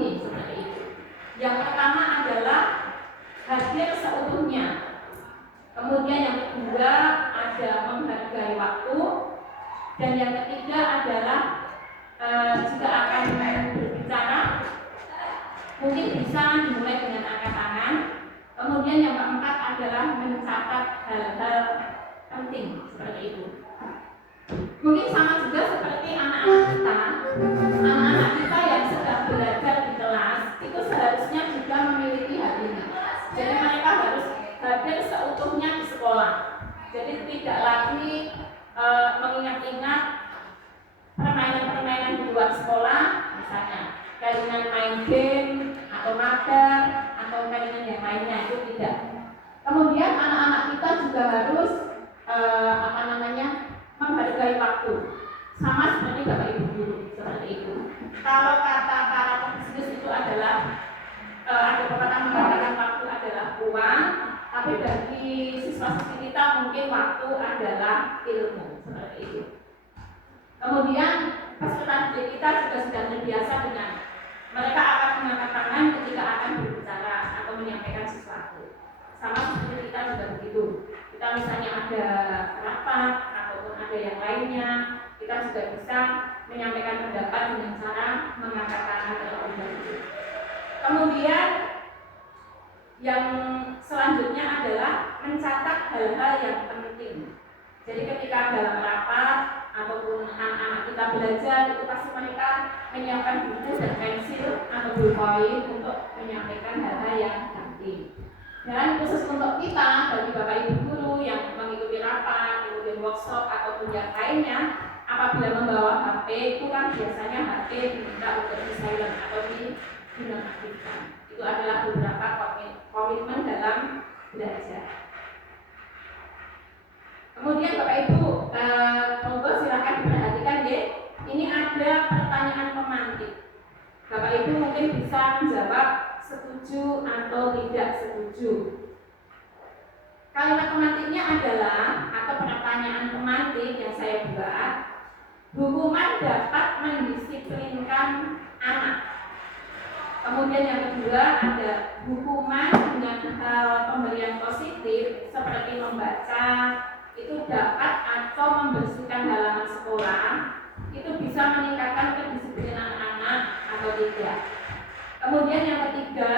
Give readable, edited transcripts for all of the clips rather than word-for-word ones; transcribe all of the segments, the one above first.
penuhi seperti itu. Yang pertama adalah hadir seutuhnya. Kemudian yang kedua ada menghargai waktu. Dan yang ketiga adalah jika akan berbicara mungkin bisa dimulai dengan angkat tangan. Kemudian yang keempat adalah mencatat hal-hal penting seperti itu. Mungkin sama juga seperti anak-anak kita yang sedang belajar di kelas itu seharusnya juga memiliki hal ini. Jadi mereka harus hadir seutuhnya di sekolah. Jadi tidak lagi mengingat-ingat permainan-permainan di luar sekolah, misalnya kainan main game atau makan atau kainan yang lainnya, itu tidak. Kemudian anak-anak kita juga harus menghargai waktu, sama seperti Bapak Ibu guru seperti itu. Kalau kata para pebisnis itu adalah ada pepatah mengatakan waktu adalah uang, tapi bagi siswa-siswi kita mungkin waktu adalah ilmu seperti itu. Kemudian peserta didik kita juga sudah terbiasa dengan mereka akan mengangkat tangan ketika akan berbicara atau menyampaikan sesuatu. Sama seperti kita juga begitu. Kita misalnya ada rapat ataupun ada yang lainnya, kita juga bisa menyampaikan pendapat dengan cara mengangkat tangan terlebih dahulu. Kemudian yang selanjutnya adalah mencatat hal-hal yang penting. Jadi ketika dalam rapat ataupun anak-anak kita belajar, itu pasti mereka menyiapkan buku dan pensil atau bullpoint untuk menyampaikan hal-hal yang penting. Dan khusus untuk kita, bagi Bapak Ibu guru yang mengikuti rapat, kemudian workshop ataupun yang lainnya, apabila membawa HP, itu kan biasanya HP diminta untuk di silent atau dinonaktifkan. Itu adalah beberapa komitmen dalam belajar. Kemudian Bapak Ibu, monggo silakan diperhatikan ya. Ini ada pertanyaan pemantik. Bapak Ibu mungkin bisa menjawab setuju atau tidak setuju. Kalimat pemantiknya adalah, atau pertanyaan pemantik yang saya buat, hukuman dapat mendisiplinkan anak. Kemudian yang kedua ada hukuman dengan hal pemberian positif seperti membaca, itu dapat atau membersihkan halaman sekolah, itu bisa meningkatkan kedisiplinan anak atau tidak. Kemudian yang ketiga,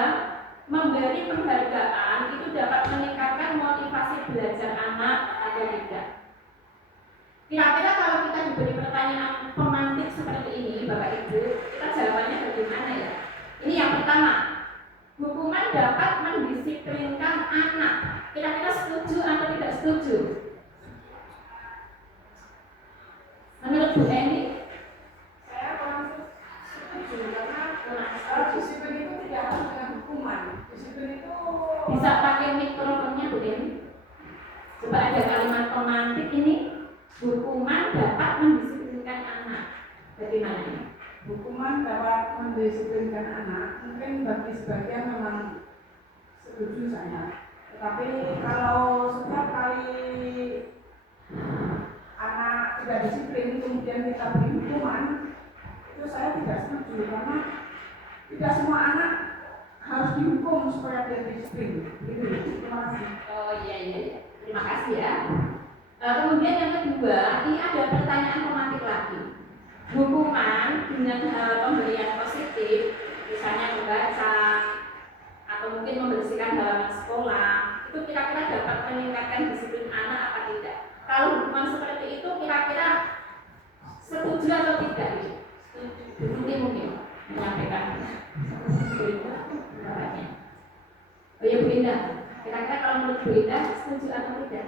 memberi penghargaan itu dapat meningkatkan motivasi belajar anak atau tidak. Kira-kira kalau kita diberi pertanyaan pemantik seperti ini, Bapak Ibu, kita jawabannya bagaimana ya? Ini yang pertama, hukuman dapat mendisiplinkan anak. Kira-kira setuju atau tidak setuju? Menurut Bu Eni? Saya kurang setuju karena disiplin itu tidak harus dengan hukuman. Disiplin itu Bisa pakai mikrofonnya Bu Eni? Coba ada kalimat pemantik ini, hukuman dapat mendisiplinkan anak. Bagaimana ini? hukuman dapat mendisiplinkan anak. Mungkin bagi sebagian memang setuju saya. Tetapi kalau setiap kali anak tidak disiplin kemudian kita beri hukuman, itu saya tidak setuju karena tidak semua anak harus dihukum supaya dia disiplin. Gitu. Terima kasih. Oh iya. Terima kasih ya. Kemudian yang kedua, ini ada pertanyaan pemantik lagi. Hukuman dengan hal pemberian positif, misalnya membaca atau mungkin membersihkan halaman sekolah, itu kira-kira dapat meningkatkan disiplin anak apa tidak? Kalau hukuman seperti itu kira-kira setuju atau tidak? Mungkin menyampaikan. Oh ya Bu Indah, kira-kira kalau menurut Bu Indah setuju atau tidak?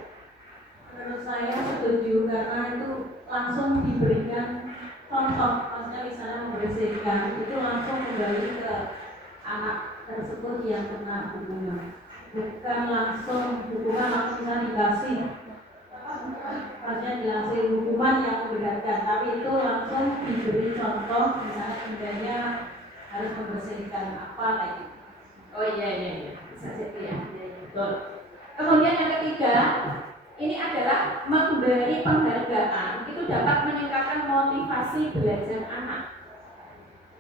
Menurut saya setuju karena itu langsung diberikan contoh, maksudnya misalnya membersihkan itu langsung kembali ke anak tersebut yang kena hukuman, bukan langsung hukuman langsung dikasih, maksudnya dikasih hukuman yang memberatkan, tapi itu langsung diberi contoh, misalnya kerjanya harus membersihkan apa kayak gitu. Oh iya, bisa jadi ya. Betul. Kemudian yang ketiga, ini adalah memberi penghargaan, itu dapat meningkatkan motivasi belajar anak.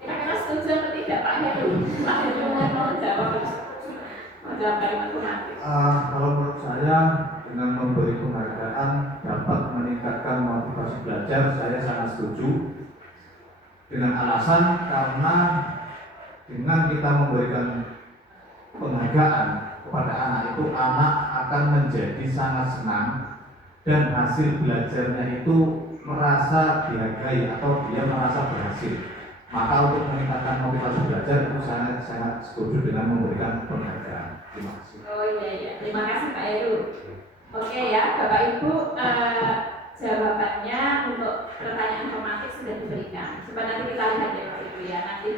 Kira-kira setuju atau tidak? tidak Pak Heru? Pak Heru mau jawab kalimat romantis. Kalau menurut saya dengan memberi penghargaan dapat meningkatkan motivasi belajar, saya sangat setuju. Dengan alasan karena dengan kita memberikan penghargaan kepada anak itu, anak akan menjadi sangat senang dan hasil belajarnya itu merasa dihargai atau dia merasa berhasil. Maka untuk meningkatkan motivasi belajar itu sangat setuju dengan memberikan penghargaan. Terima kasih. Oh iya, terima kasih Pak Heru. Oke ya, Bapak Ibu, jawabannya untuk pertanyaan romantis sudah diberikan. Coba nanti kita lihat ya Bapak Ibu ya, nanti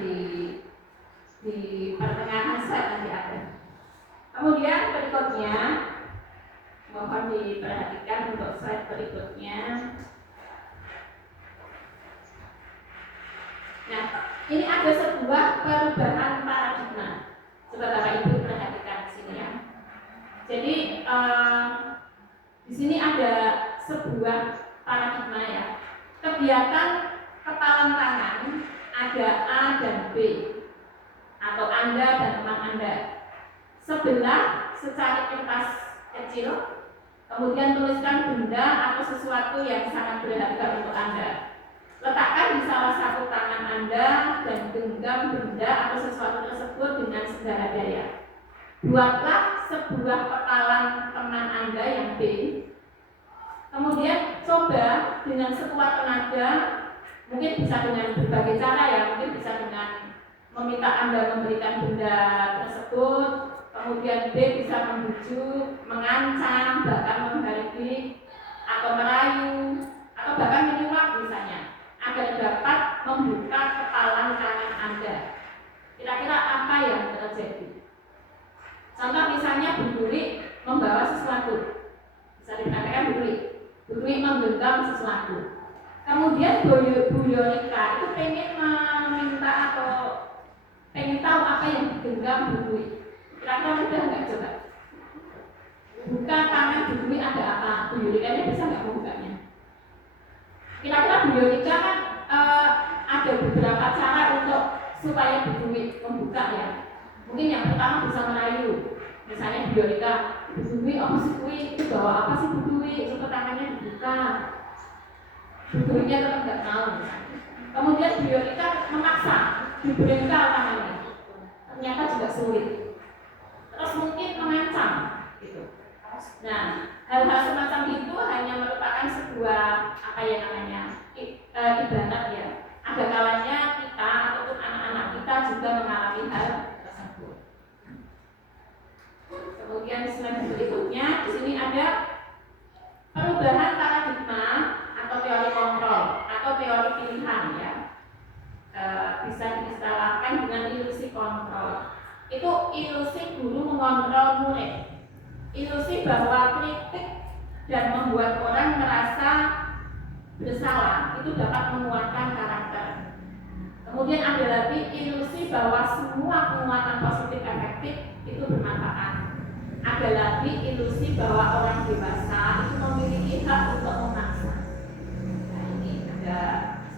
di pertengahan slide nanti ada. Kemudian berikutnya, mohon diperhatikan untuk slide berikutnya. Nah, ini ada sebuah perubahan paradigma. Coba Bapak Ibu perhatikan di sini ya. Jadi di sini ada sebuah paradigma ya. Kegiatan kepalan tangan ada A dan B, atau Anda dan teman Anda. Sebelah secari kertas kecil, kemudian tuliskan benda atau sesuatu yang sangat berharga untuk Anda. Letakkan di salah satu tangan Anda dan genggam benda atau sesuatu tersebut dengan segala daya. Buatlah sebuah kepalan teman Anda yang B. Kemudian coba dengan sekuat tenaga, mungkin bisa dengan berbagai cara ya, mungkin bisa dengan meminta Anda memberikan benda tersebut, kemudian B bisa membujuk, mengancam, bahkan menghardik, atau merayu, atau bahkan menyuap misalnya, agar dapat membuka kepalan tangan Anda. Kira-kira apa yang terjadi? Contoh misalnya Bu Dwi membawa sesuatu, bisa dikatakan Bu Dwi menggenggam sesuatu. Kemudian Bu Yonika itu pengen meminta atau pengen tahu apa yang digenggam Bu Dwi. Kira-kira mudah nggak coba? Buka tangan Bu Dwi ada apa? Bu Yonika bisa nggak membukanya? Kira-kira Bu Yonika kan ada beberapa cara untuk supaya Bu Dwi membuka ya. Mungkin yang pertama bisa merayu. Misalnya Bu Yonika, Bu Dwi, apa sih Dwi? Itu bawa apa sih Bu Dwi? Coba tangannya dibuka. Bu Dwi-nya tetap nggak mau. Kemudian Bu Yonika memaksa diberikan tangannya. Ternyata juga sulit. Terus mungkin mengancam gitu. Nah, hal-hal semacam itu hanya merupakan sebuah apa ya namanya ibarat ya. Ada kalanya kita ataupun anak-anak kita juga mengalami hal tersebut. Kemudian slide berikutnya di sini ada perubahan paradigma atau teori kontrol atau teori pilihan ya. Bisa diistilahkan dengan ilusi kontrol. Itu ilusi guru mengontrol murid. Ilusi bahwa kritik dan membuat orang merasa bersalah itu dapat menguatkan karakter. Kemudian ada lagi ilusi bahwa semua penguatan positif efektif itu bermanfaat. Ada lagi ilusi bahwa orang dewasa itu memiliki hak untuk memaksa. Nah, ini ada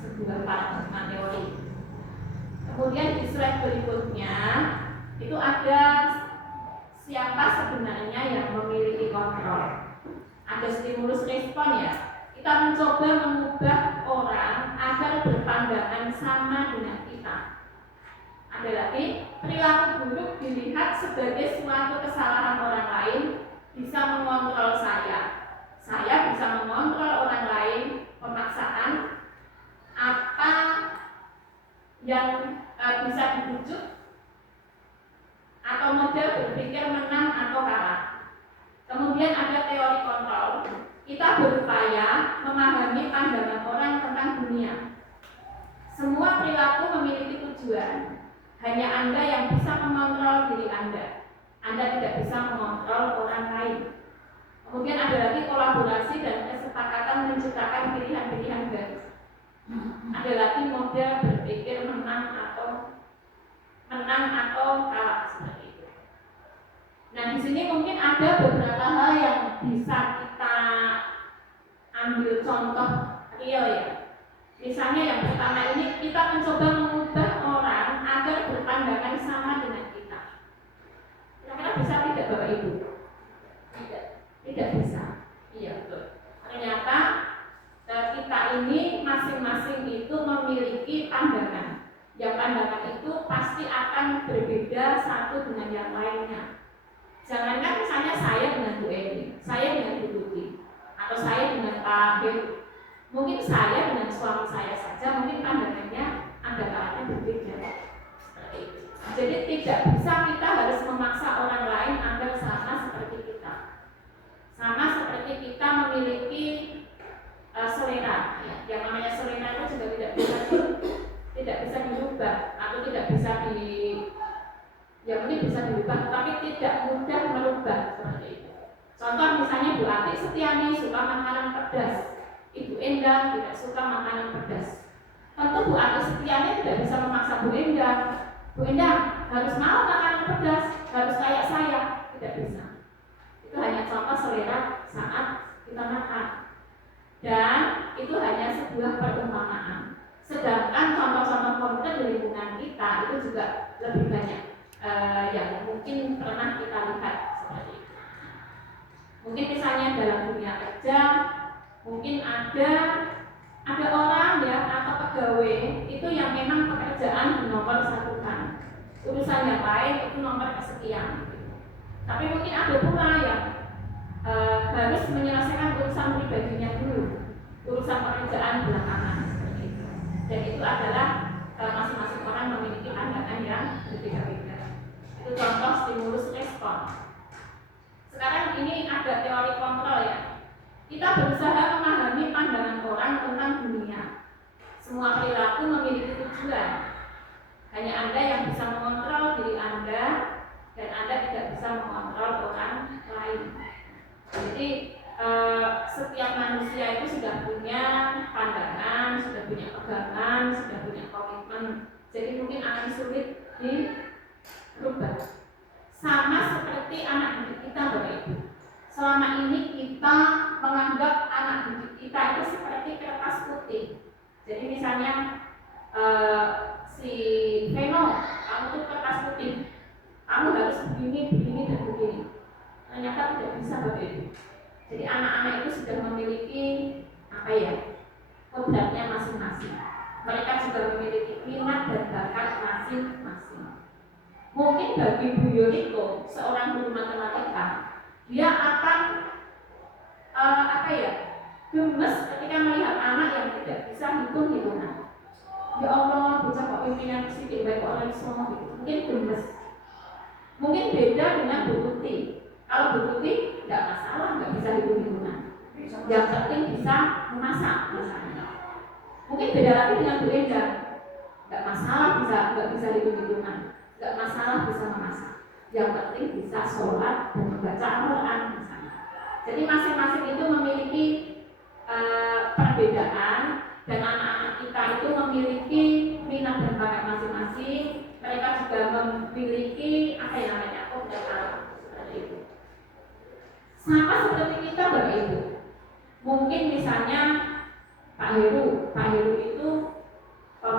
sebuah paradigma teori. Kemudian di slide berikutnya itu ada siapa sebenarnya yang memiliki kontrol. Ada stimulus respon ya. Kita mencoba mengubah orang agar berpandangan sama dengan kita. Ada lagi, perilaku buruk dilihat sebagai suatu kesalahan orang lain bisa mengontrol saya. Saya bisa mengontrol orang lain, pemaksaan apa yang bisa dibujuk atau model berpikir menang atau kalah. Kemudian ada teori kontrol. Kita berupaya memahami pandangan orang tentang dunia. Semua perilaku memiliki tujuan. Hanya Anda yang bisa mengontrol diri Anda. Anda tidak bisa mengontrol orang lain. Kemudian ada lagi kolaborasi dan kesepakatan menciptakan pilihan-pilihan baru. Ada lagi model berpikir menang atau kalah seperti itu. Nah, di sini mungkin ada beberapa hal yang bisa kita ambil contoh real ya. Misalnya yang pertama ini kita mencoba mengubah orang agar tidak Bapak Ibu? Tidak bisa. Iya betul. Ternyata kita ini masing-masing itu memiliki pandangan. Yang pandangan itu pasti akan berbeda satu dengan yang lainnya. Jangankan misalnya saya dengan Bu Eni, saya dengan Bu Tuti, atau saya dengan Pak Heru. Mungkin saya dengan suami saya saja, mungkin pandangannya ada kalanya berbeda. Jadi tidak bisa kita harus memaksa orang lain agar sama seperti kita. Sama seperti kita memiliki selera. Yang namanya selera itu juga tidak bisa dirubah atau tidak bisa mungkin bisa dirubah, tapi tidak mudah merubah seperti itu. Contoh misalnya Bu Ati Setiani suka makanan pedas, Ibu Endah tidak suka makanan pedas. Tentu Bu Ati Setiani tidak bisa memaksa Bu Endah. Bu Endah harus mau makanan pedas, harus kayak saya, tidak bisa. Itu hanya contoh selera saat kita makan. Dan itu hanya sebuah perumpamaan. Sedangkan contoh-contoh konkret di lingkungan kita itu juga lebih banyak yang mungkin pernah kita lihat seperti itu. Mungkin misalnya dalam dunia kerja, mungkin ada orang ya atau pegawai itu yang memang pekerjaan nomor satukan, urusan yang lain itu nomor kesekian. Tapi mungkin ada pula yang harus menyelesaikan urusan pribadinya dulu, urusan pekerjaan belakangan seperti itu. Dan itu adalah masing-masing orang memiliki pandangan yang berbeda-beda. Itu contoh stimulus respon. Sekarang ini ada teori kontrol ya. Kita berusaha memahami pandangan orang tentang dunia. Semua perilaku memiliki tujuan. Hanya Anda yang bisa mengontrol diri Anda, dan Anda tidak bisa mengontrol orang lain. Jadi setiap manusia itu sudah punya pandangan, sudah punya pegangan, sudah punya komitmen. Jadi mungkin akan sulit dirubah. Sama seperti anak didik kita, Bapak Ibu. Selama ini kita menganggap anak didik kita itu seperti kertas putih. Jadi misalnya si Veno, kamu itu kertas putih, kamu harus begini, begini, dan begini. Ternyata tidak bisa, Bapak Ibu. Jadi anak-anak itu sudah memiliki kodratnya masing-masing. Mereka juga memiliki minat dan bakat masing-masing. Mungkin bagi Bu Yuriko, seorang guru matematika, dia akan gemes ketika melihat anak yang tidak bisa hitung-hitungan. Ya Allah, bocah kok pimpinan sithik baik kok ora iso gitu. Mungkin gemes. Mungkin beda dengan Bu Tuti. Kalau Bu Tuti tidak masalah, nggak bisa hitung-hitungan. Yang penting bisa memasak misalnya. Mungkin beda lagi dengan Bu Enda. Nggak masalah nggak bisa hitung-hitungan. Nggak masalah bisa memasak. Yang penting bisa sholat dan membaca Al-Quran misalnya. Jadi masing-masing itu memiliki perbedaan, dan anak-anak kita itu memiliki minat dan bakat masing-masing. Mereka juga memiliki kodrat alam seperti itu. Sama seperti kita, Bapak Ibu. Mungkin misalnya Pak Heru itu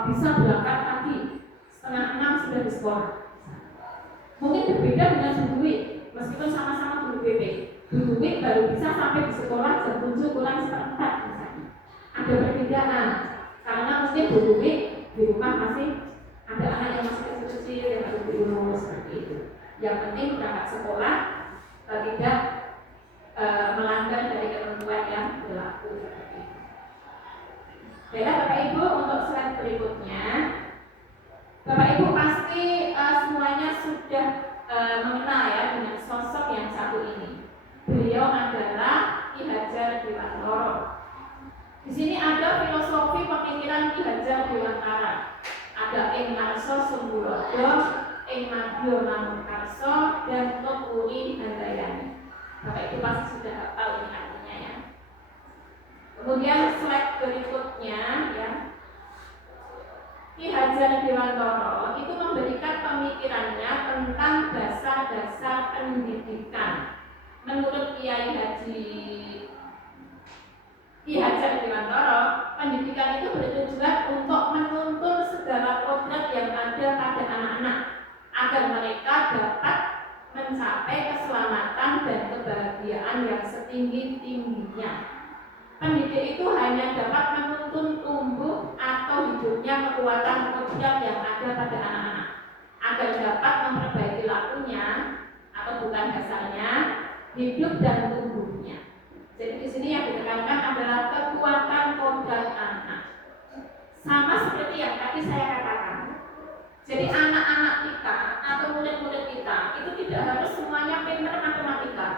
bisa berangkat pagi 5:30 sudah di sekolah. Mungkin berbeda dengan Bu Dwi, meskipun sama-sama guru BP. Bu Dwi baru bisa sampai di sekolah jam 7 kurang 1/4 misalnya. Ada perbedaan karena mungkin Bu Dwi di rumah masih ada anak yang masih kecil-kecil yang harus diurus seperti itu. Yang penting berangkat sekolah tidak melanggar dari ketentuan yang berlaku seperti itu. Baiklah Bapak Ibu, untuk slide berikutnya, Bapak Ibu pasti semuanya sudah mengenal ya dengan sosok yang satu ini. Beliau adalah Ki Hajar Dewantara. Di sini ada filosofi pemikiran Ki Hajar Dewantara. Ada Ing Narso Sumburodo, Ing Madyo Manungkarso, dan Topuri Handayani. Bapak Ibu pasti sudah hafal ini artinya ya. Kemudian slide berikutnya ya. Ki Hajar Dewantara itu memberikan pemikirannya tentang dasar-dasar pendidikan. Menurut Ki Hajar Dewantara, pendidikan itu bertujuan untuk menuntun segala kodrat yang ada pada anak-anak agar mereka dapat mencapai keselamatan itu hanya dapat menuntun tumbuh atau hidupnya kekuatan kodrat yang ada pada anak-anak agar dapat memperbaiki lakunya atau bukan dasarnya hidup dan tumbuhnya. Jadi di sini yang ditekankan adalah kekuatan kodrat anak. Sama seperti yang tadi saya katakan. Jadi anak-anak kita atau murid-murid kita itu tidak harus semuanya pintar matematika,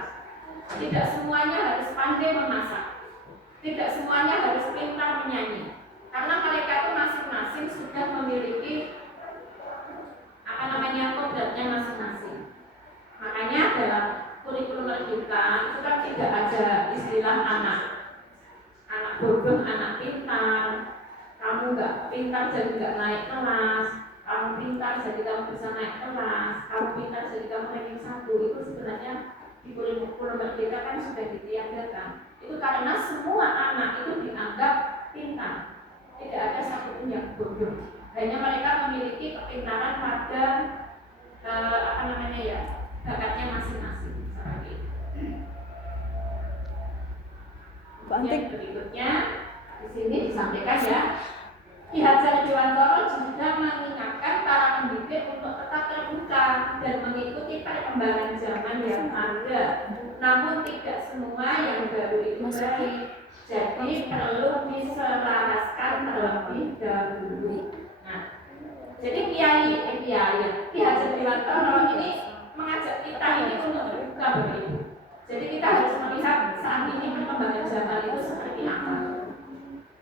tidak semuanya harus pandai memasak, tidak semuanya harus pintar menyanyi, karena mereka itu masing-masing sudah memiliki kodratnya masing-masing. Makanya dalam kurikulum merdeka itu kan tidak ada istilah anak bodoh, anak pintar, kamu nggak pintar jadi nggak naik kelas, kamu pintar jadi kamu bisa naik kelas, kamu pintar jadi kamu ranking 1. Itu sebenarnya di kurikulum merdeka kan sudah ditiadakan. Itu karena semua anak itu dianggap pintar, tidak ada satupun yang bodoh. Hanya mereka memiliki kepintaran pada bakatnya masing-masing. Seperti itu. Yang berikutnya di sini disampaikan ya, Ki Hajar Dewantara juga mengingatkan para pendidik untuk tetap terbuka dan mengikuti perkembangan zaman yang ada. Namun tidak semua yang baru itu baik, jadi perlu diselaraskan terlebih dahulu. Nah, jadi Ki Hajar Dewantara ini mengajak kita ini untuk terbuka begitu. Jadi kita harus melihat saat ini perkembangan zaman itu seperti apa.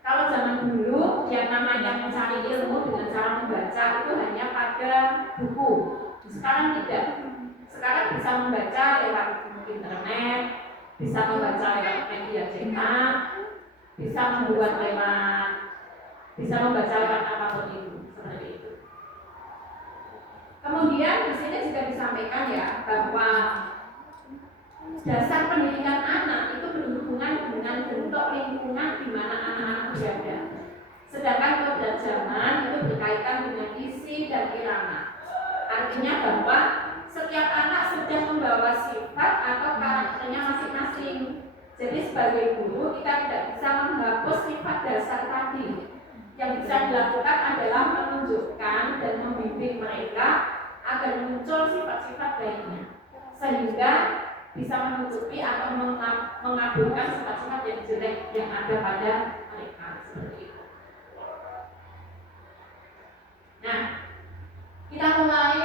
Kalau zaman dulu yang namanya mencari ilmu dengan cara membaca itu hanya pada buku. Sekarang tidak. Sekarang bisa membaca lewat internet, bisa membaca lewat media cetak, bisa membaca lewat apapun itu, seperti itu. Kemudian di sini juga disampaikan ya bahwa dasar pendidikan anak itu berhubungan dengan bentuk lingkungan di mana anak-anak berada. Sedangkan kodrat zaman itu berkaitan dengan isi dan irama. Artinya bahwa setiap anak sudah membawa sifat atau karakternya masing-masing. Jadi sebagai guru kita tidak bisa menghapus sifat dasar tadi. Yang bisa dilakukan adalah menunjukkan dan membimbing mereka agar muncul sifat-sifat lainnya, sehingga bisa menutupi atau mengaburkan sifat-sifat yang jelek yang ada pada mereka, seperti itu. Nah, kita mulai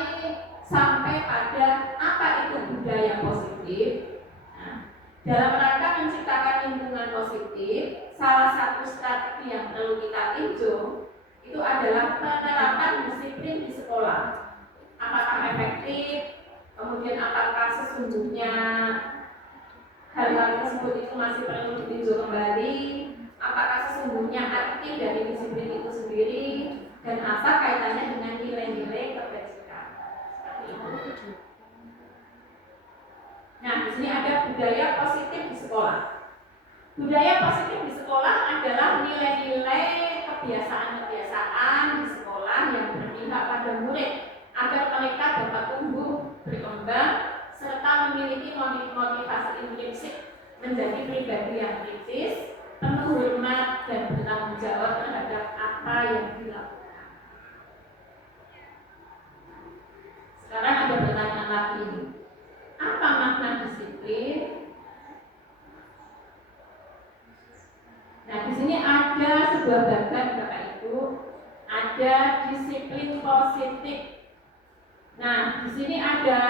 sampai pada apa itu budaya positif. Nah, dalam rangka menciptakan lingkungan positif, salah satu strategi yang perlu kita tinjau itu adalah penerapan disiplin di sekolah. Apakah efektif? Kemudian apakah sesungguhnya hal-hal tersebut itu masih perlu ditinjau kembali? Apakah sesungguhnya arti dari disiplin itu sendiri? Dan apa kaitannya dengan nilai-nilai kebajikan? Nah, di sini ada budaya positif di sekolah. Budaya positif di sekolah adalah nilai-nilai kebiasaan-kebiasaan di sekolah yang berpihak pada murid agar mereka dapat tumbuh, berkembang, serta memiliki motivasi intrinsik menjadi pribadi yang kritis, penuh hormat dan bertanggung jawab terhadap apa yang dilakukan. Sekarang ada pertanyaan lagi. Apa makna disiplin? Nah, di sini ada sebuah bagan Bapak Ibu, ada disiplin positif. Nah, di sini ada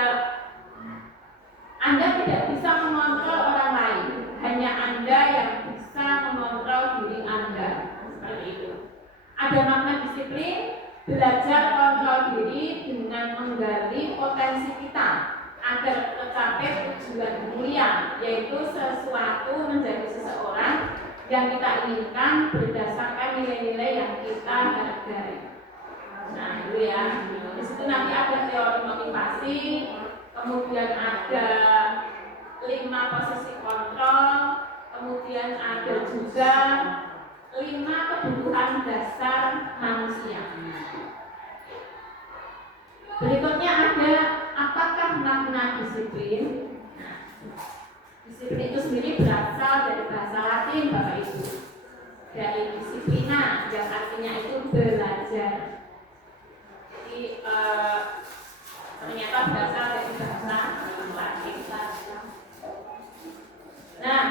Anda tidak bisa mengontrol orang lain, hanya Anda yang bisa mengontrol diri Anda. Seperti itu. Ada makna disiplin, belajar kontrol diri dengan menggali potensi kita agar tercapai tujuan mulia, yaitu sesuatu menjadi seseorang yang kita inginkan berdasarkan nilai-nilai yang kita hargai. Nah, itu ya. Di situ nanti ada teori motivasi, kemudian ada 5 posisi kontrol, kemudian ada juga 5 kebutuhan dasar manusia. Berikutnya ada apakah makna disiplin? Nah, disiplin itu sendiri berasal dari bahasa Latin, Bapak Ibu. dari disiplina yang artinya itu belajar. Jadi ternyata berasal dari bahasa Latin. Nah,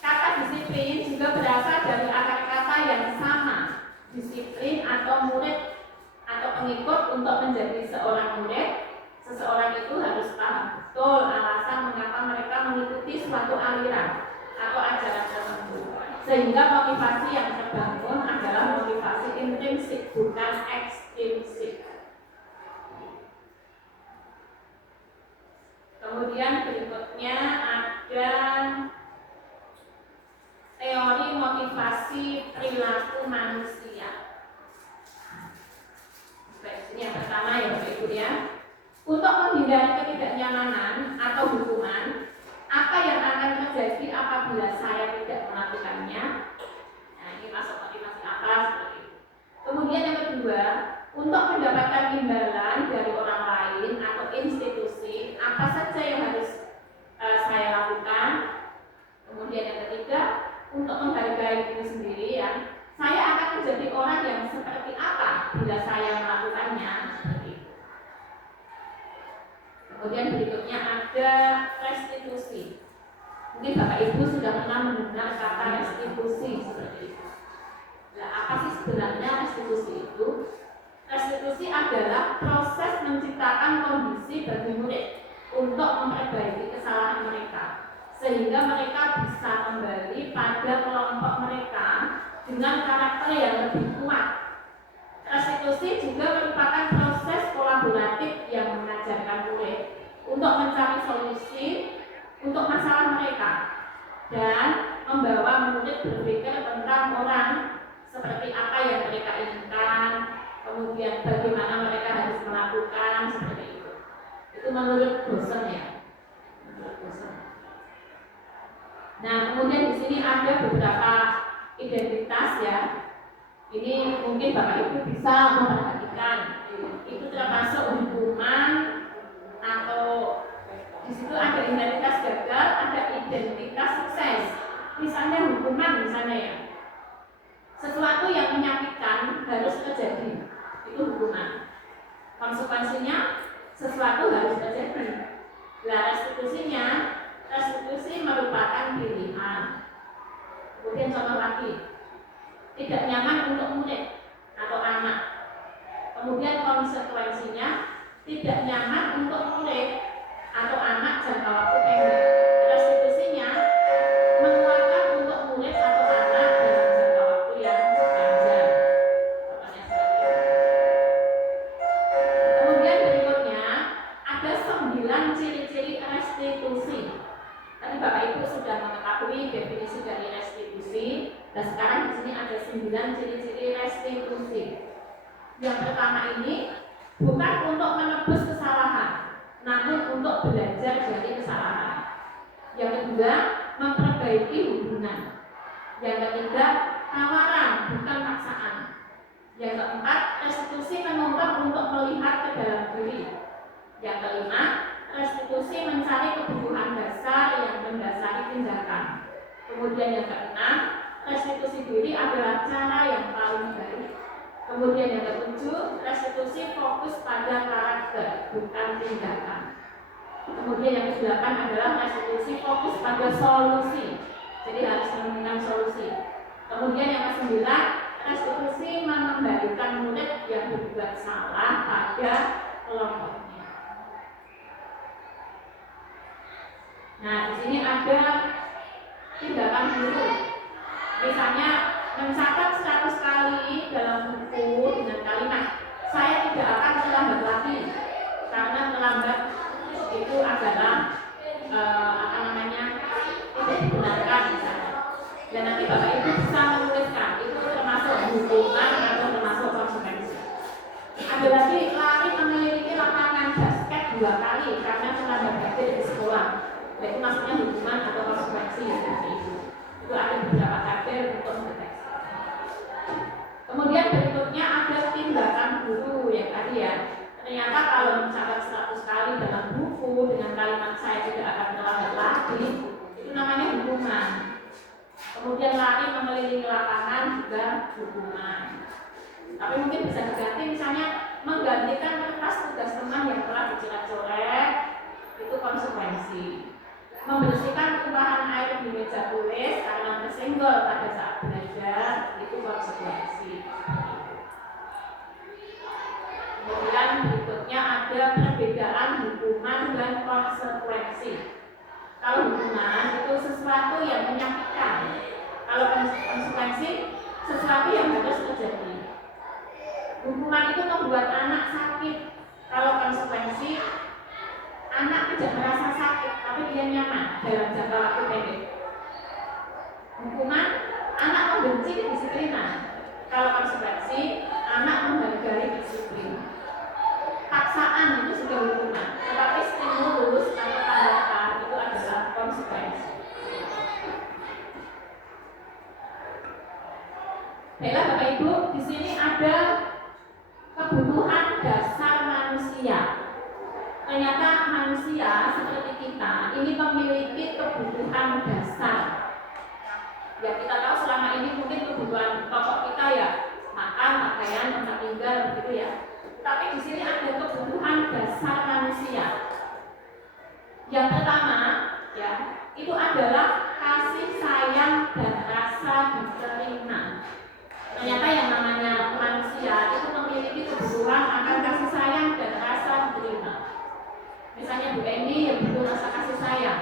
kata disiplin juga berasal dari akar kata yang sama, disiplin atau murid atau pengikut. Untuk menjadi seorang murid, seseorang itu harus paham betul alasan mengapa mereka mengikuti suatu aliran atau ajaran tertentu, sehingga motivasi yang terbangun adalah motivasi intrinsik, bukan ekstrinsik. Kemudian berikutnya ada teori motivasi perilaku manusia. Baik, ini yang pertama ya Bapak Ibu ya. Untuk menghindari ketidaknyamanan atau hukuman, apa yang akan terjadi apabila saya tidak melakukannya? Nah, ini masuk motivasi atas seperti itu. Kemudian yang kedua, untuk mendapatkan imbalan dari orang lain atau institusi, apa saja yang harus saya lakukan? Kemudian yang ketiga, untuk menghargai diri sendiri ya, saya akan menjadi orang yang seperti apa bila saya melakukannya? Seperti itu. Kemudian berikutnya ada restitusi. Mungkin Bapak Ibu sudah pernah mendengar kata restitusi seperti itu. Nah, apa sih sebenarnya restitusi itu? Restitusi adalah proses menciptakan kondisi bagi murid untuk memperbaiki kesalahan mereka, sehingga mereka bisa kembali pada kelompok mereka dengan karakter yang lebih kuat. Restitusi juga merupakan proses kolaboratif yang mengajarkan murid untuk mencari solusi untuk masalah mereka dan membawa murid berpikir tentang orang seperti apa yang mereka inginkan, kemudian bagaimana mereka harus melakukan seperti itu. Itu menurut dosen ya. Menurut dosen. Nah, kemudian di sini ada beberapa identitas ya. Ini mungkin Bapak Ibu bisa memperhatikan. Itu termasuk hukuman atau di situ ada identitas gagal, ada identitas sukses. Misalnya hukuman misalnya ya. Sesuatu yang menyakitkan harus terjadi. Itu hukuman. Konsekuensinya sesuatu harus terjadi. Nah, restitusi merupakan pilihan. Kemudian contoh lagi, tidak nyaman untuk murid atau anak. Kemudian konsekuensinya tidak nyaman untuk murid atau anak jangka waktu pendek. Restitusinya mengeluarkan untuk murid atau anak dalam jangka waktu yang panjang. Kemudian berikutnya ada 9 ciri-ciri restitusi. Tadi Bapak Ibu sudah mengetahui definisi dari restitusi. Dan sekarang di sini ada 9 ciri-ciri restitusi. Yang pertama ini bukan untuk menebus kesalahan, namun untuk belajar dari kesalahan. Yang kedua, memperbaiki hubungan. Yang ketiga, tawaran bukan paksaan. Yang keempat, restitusi menuntut untuk melihat ke dalam diri. Yang kelima, restitusi mencari kebutuhan dasar yang mendasari tindakan. Kemudian yang keenam, restitusi diri adalah cara yang paling baik. Kemudian yang ketujuh, restitusi fokus pada karakter, bukan tindakan. Kemudian yang kedelapan adalah restitusi fokus pada solusi. Jadi harus menemukan solusi. Kemudian yang kesembilan, restitusi mengembalikan murid yang berbuat salah pada kelompoknya. Nah, di sini ada tindakan guru. Misalnya mencatat 100 kali dalam buku dengan kalimat saya tidak akan terlambat lagi, karena terlambat itu adalah tidak dibenarkan misalnya. Dan nanti Bapak Ibu bisa menuliskan itu termasuk hukuman atau termasuk konsekuensi. Ada lagi lari memiliki lapangan basket 2 kali karena terlambat belajar di sekolah. Itu maksudnya hukuman atau konsekuensi seperti itu. Itu ada beberapa tabel untuk mendeteksi. Kemudian berikutnya ada tindakan guru yang tadi ya. Ternyata kalau mencatat 100 kali dalam buku dengan kalimat saya tidak akan terlambat lagi, itu namanya hukuman. Kemudian lari mengelilingi lapangan hukuman. Tapi mungkin bisa diganti, misalnya menggantikan kertas tugas teman yang telah dicoret-coret, itu konsekuensi. Membersihkan tumpahan air di meja tulis karena tersenggol pada saat belajar, itu konsekuensi. Kemudian berikutnya ada perbedaan hukuman dan konsekuensi. Kalau hukuman itu sesuatu yang menyakitkan, kalau konsekuensi sesuatu yang harus terjadi. Hukuman itu membuat anak sakit, kalau konsekuensi anak tidak merasa sakit, tapi dia nyaman dalam jangka waktu pendek. Hukuman anak membenci kedisiplinan, kalau konsekuensi anak menghargai disiplin. Paksaan itu sudah hukuman, tetapi stimulus atau tambahan itu adalah konsekuensi. Baiklah Bapak Ibu, di sini ada kebutuhan dasar manusia. Ternyata manusia seperti kita ini memiliki kebutuhan dasar. Ya kita tahu selama ini mungkin kebutuhan pokok kita ya makan, pakaian, tempat tinggal begitu ya. Tapi di sini ada kebutuhan dasar manusia. Yang pertama ya itu adalah kasih sayang dan rasa diterima. Ternyata yang namanya manusia itu memiliki kebutuhan akan kasih sayang dan rasa diterima. Misalnya Bu Eni yang butuh rasa kasih sayang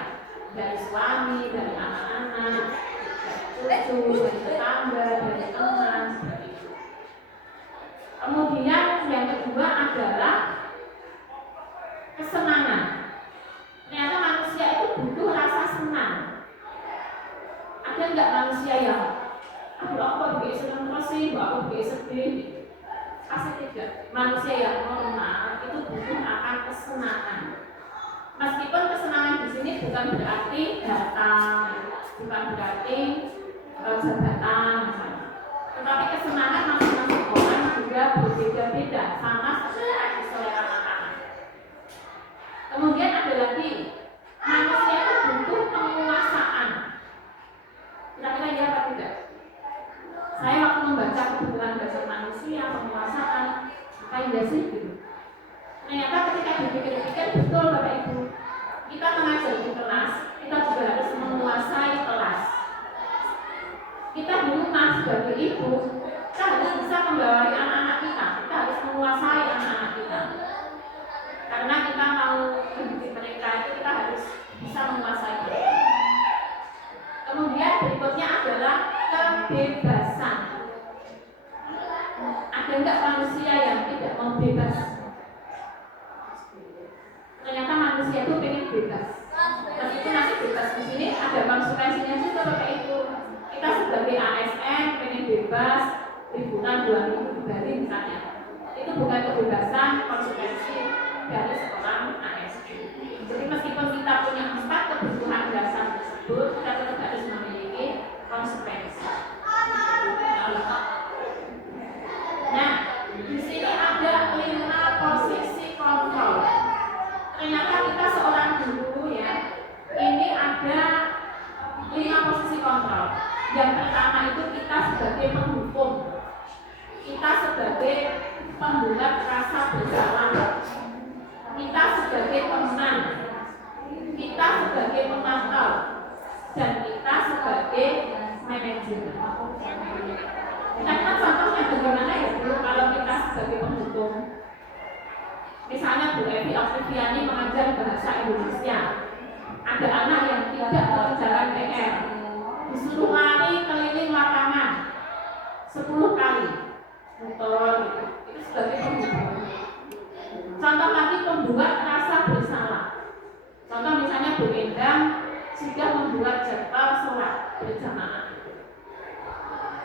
dari suami, dari anak-anak, dari cucu, dari tetangga, dari teman, seperti itu. Kemudian yang kedua adalah kesenangan. Ternyata manusia itu butuh rasa senang. Ada enggak manusia yang aku bikin senang terus sih, aku bikin sedih? Pasti tidak. Manusia yang normal itu butuh akan kesenangan. Meskipun kesenangan di sini bukan berarti datang, bukan berarti jabatan, misalnya. Tetapi kesenangan masing-masing orang juga berbeda-beda, sama seperti selera makanan. Kemudian ada lagi, manusia itu butuh penguasaan. Kira-kira ya apa tidak? Saya waktu membaca kebutuhan dasar manusia, penguasaan, apa yang sih gitu. Ternyata ketika dipikir-pikir betul Bapak Ibu, kita mengajar di kelas, kita juga harus menguasai kelas. Kita di rumah sebagai ibu, kita harus bisa membawai anak-anak kita harus menguasai anak-anak kita. Karena kita mau mendidik mereka itu kita harus bisa menguasai mereka. Kemudian berikutnya adalah kebebasan. Ada enggak manusia yang tidak mau bebas? Ternyata manusia itu pengen bebas. Meskipun nanti bebas di sini ada konsekuensinya juga Bapak Ibu. Kita sebagai ASN pengen bebas liburan 2 minggu di Bali misalnya. Itu bukan kebebasan, konsekuensi dari seorang ASN. Jadi meskipun kita punya 4 kebutuhan dasar tersebut, kita tetap harus memiliki konsekuensi. Nah, di sini ada 5 posisi kontrol. Ternyata kita seorang guru ya, ini ada 5 posisi kontrol. Yang pertama itu kita sebagai penghukum, kita sebagai pembuat rasa bersalah, kita sebagai teman, kita sebagai pemantau, dan kita sebagai manajer. Kita contohnya bagaimana ya Bu kalau kita sebagai penghukum? Misalnya Bu Evi Oktaviani mengajar bahasa Indonesia. Ada anak yang tidak mengerjakan PR, disuruh lari keliling lapangan 10 kali, muter gitu. Itu sebagai penghukum. Contoh lagi pembuat rasa bersalah. Contoh misalnya Bu Endang sudah membuat jadwal sholat berjamaah.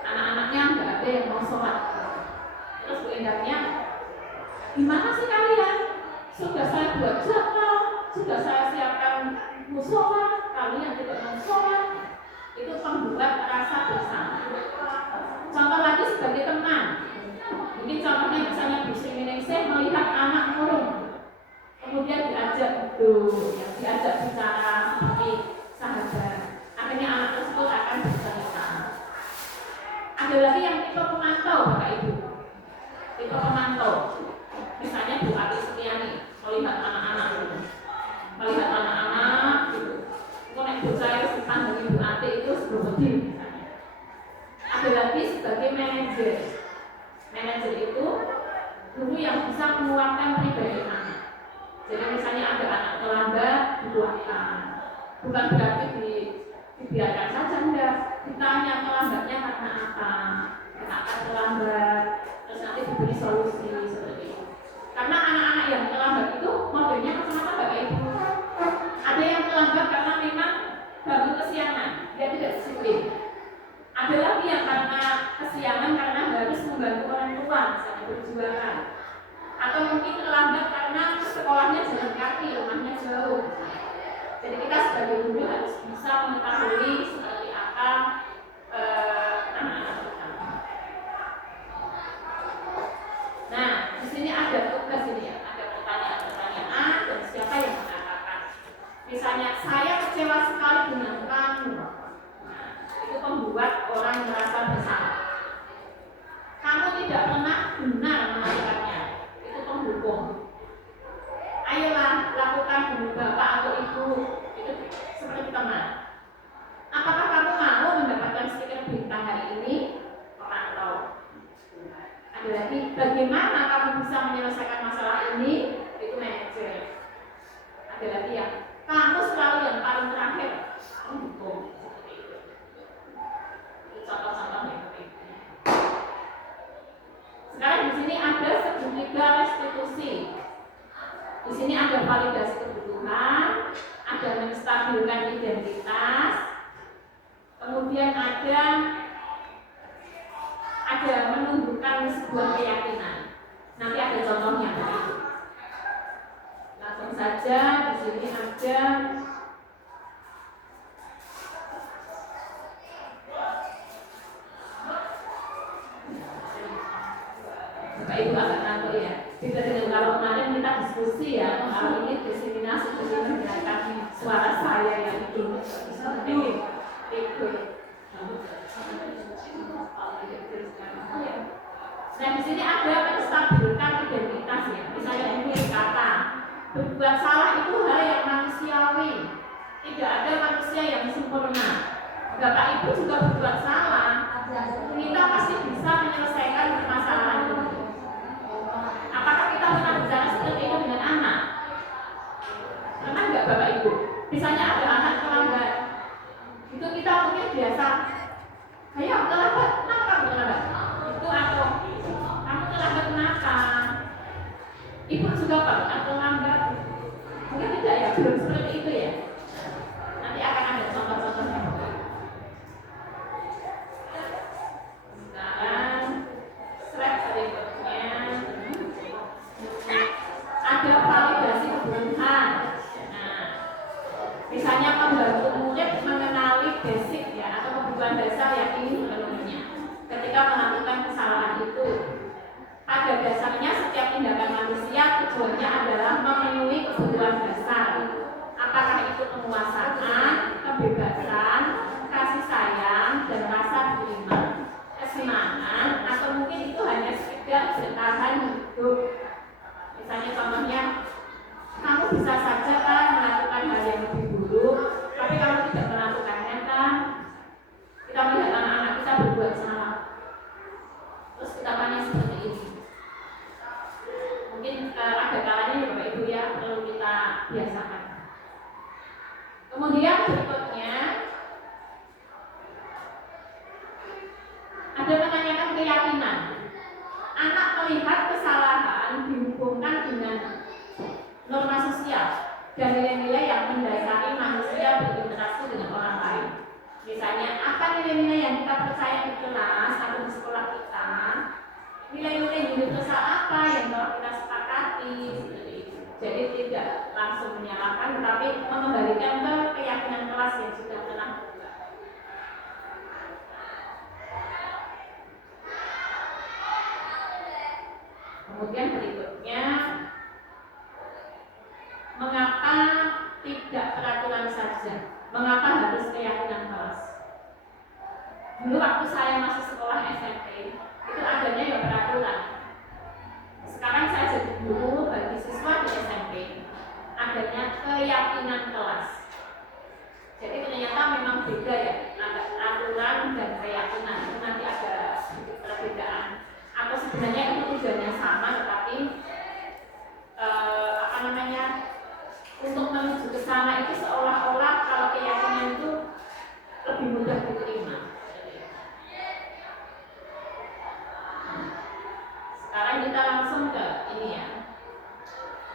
Anak-anaknya nggak ada yang mau sholat. Terus Bu Endangnya, gimana sih kalian? Sudah saya buat jadwal, sudah saya siapkan musola, kalian tidak mau sholat. Itu pembuat rasa bersalah. Contoh lagi sebagai teman. Mungkin contohnya misalnya Bu Sri Ningsih melihat anak murung, kemudian diajak duduk, ya, diajak bicara seperti sahabat. Akhirnya anak tersebut akan bercerita. Ada lagi yang tipe disiplin itu guru yang bisa menguatkan pribadi anak. Jadi misalnya ada anak terlambat, dikuatkan. Bukan berarti dibiarkan saja, enggak. Ditanya terlambatnya karena apa, kenapa terlambat, terus nanti diberi solusi seperti itu. Karena anak-anak yang terlambat itu modelnya macam-macam Bapak Ibu. Ada yang terlambat karena memang bangun kesiangan, dia tidak disiplin. Ada lagi yang karena kesiangan karena harus membantu orang tua, misalnya berjualan. Atau mungkin terlambat karena sekolahnya jalan kaki, rumahnya jauh. Jadi kita sebagai guru harus bisa mengetahui seperti apa anak-anak kita. Nah, di sini ada tugas ini ya, ada pertanyaan-pertanyaan dan siapa yang mengatakan. Misalnya saya kecewa sekali dengan kamu. Nah, itu membuat orang merasa bersalah. Kamu tidak pernah benar melakukannya. Itu penghukum. Ayolah lakukan demi bapak atau ibu. Itu seperti teman. Apakah kamu mau mendapatkan stiker bintang hari ini? Pemantau. Ada lagi, bagaimana kamu bisa menyelesaikan masalah ini? Itu manajer. Ada lagi yang kamu selalu yang paling terakhir. Penghukum. Itu contoh-contoh yang penting. Sekarang di sini ada segitiga restitusi. Di sini ada validasi kebutuhan, ada menstabilkan identitas, kemudian ada menumbuhkan sebuah keyakinan. Nanti ada contohnya begitu. Langsung saja di sini ada Bapak Ibu agak ngantuk ya. Beda dengan kalau kemarin kita diskusi ya, kalau ini diseminasi mendengarkan suara saya yang itu Nah di sini ada menstabilkan identitas ya. Misalnya ini kata berbuat salah itu hal yang manusiawi. Tidak ada manusia yang sempurna. Bapak Ibu juga berbuat salah. Kita pasti bisa menyelesaikan permasalahan itu. Apakah kita pernah bicara seperti itu dengan anak? Pernah nggak Bapak Ibu? Misalnya ada anak terlambat, itu kita mungkin biasa, ayo terlambat, kenapa kamu terlambat? Itu atau kamu terlambat kenapa? Ibu juga pernah terlambat? Mungkin tidak ya, belum seperti itu ya. Nanti akan ada contoh-contohnya. Sekarang slide berikutnya ada validasi kebutuhan. Nah, misalnya membantu murid mengenali basic ya atau kebutuhan dasar yang ingin dipenuhinya. Ketika melakukan kesalahan itu, pada dasarnya setiap tindakan manusia tujuannya adalah memenuhi kebutuhan dasar. Apakah itu penguasaan, kebebasan, kasih sayang, dan rasa terima, kesenangan, atau mungkin itu hanya sekedar bertahan hidup. Misalnya contohnya, kamu bisa saja kan melakukan hal yang lebih buruk, tapi kamu tidak melakukannya kan? Kita melihat anak-anak kita berbuat salah, terus kita tanya seperti ini. Mungkin ada kalanya ya Bapak Ibu ya perlu kita biasakan. Kemudian berikutnya ada menanyakan keyakinan. Anak melihat kesalahan dihubungkan dengan norma sosial dan nilai-nilai yang mendasari manusia berinteraksi dengan orang lain. Misalnya, apa nilai-nilai yang kita percaya di kelas atau di sekolah kita? Nilai-nilai universal apa yang telah kita sepakati? Jadi tidak langsung menyalahkan, tetapi mengembalikan ke keyakinan kelas yang sudah pernah berubah. Kemudian berikutnya, mengapa tidak peraturan saja? Mengapa harus keyakinan kelas? Dulu waktu saya masih sekolah SMP, itu adanya ya peraturan. Sekarang saya jadi guru bagi siswa di SMP, adanya keyakinan kelas. Jadi ternyata memang beda ya, aturan dan keyakinan itu nanti ada sedikit perbedaan. Atau sebenarnya itu sana itu seolah-olah kalau keyakinan itu lebih mudah diterima. Sekarang kita langsung ke ini ya.